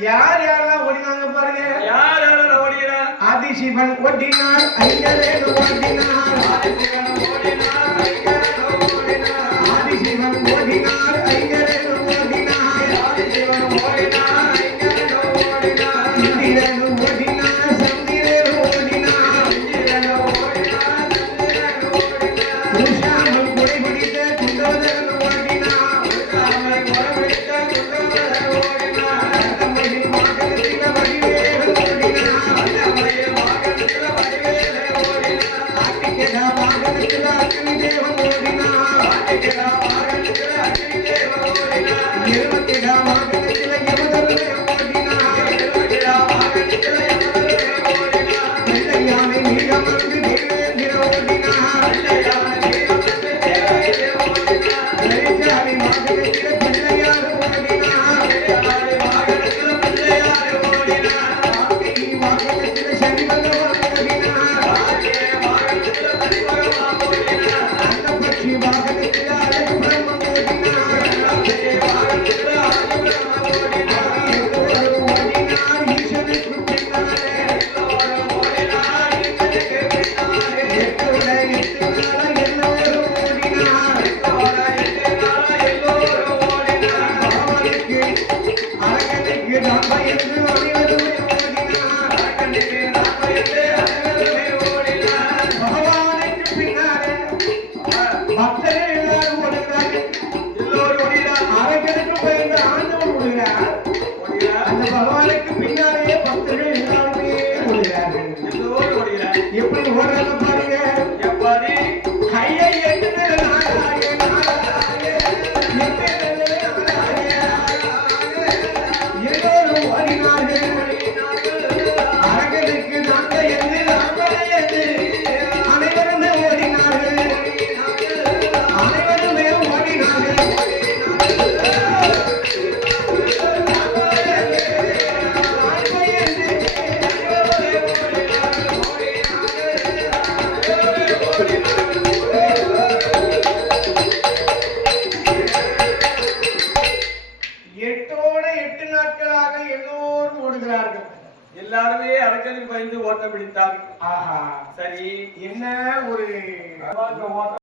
யார் யாரெல்லாம் ஓடினாங்க பாருங்க? யார் யாரெல்லாம் ஓடினா ஆதிசிவன் ஓடினார் ஐங்கரேனு ஓடினார். ஆதிசிவன் ஓடினார் ஐங்கரேனு ஓடினார். ஆதிசிவன் ஓடினார் ஐங்கரேனு ஓடினார். నిర్మతిగా మార్గ Thank you. எட்டோட எட்டு நாட்களாக எல்லோரும் ஓடுகிறார்கள். எல்லாருமே அரக்கனுக்கு பயந்து ஓட்டம் பிடித்தார்கள். ஆஹா. சரி. என்ன ஒரு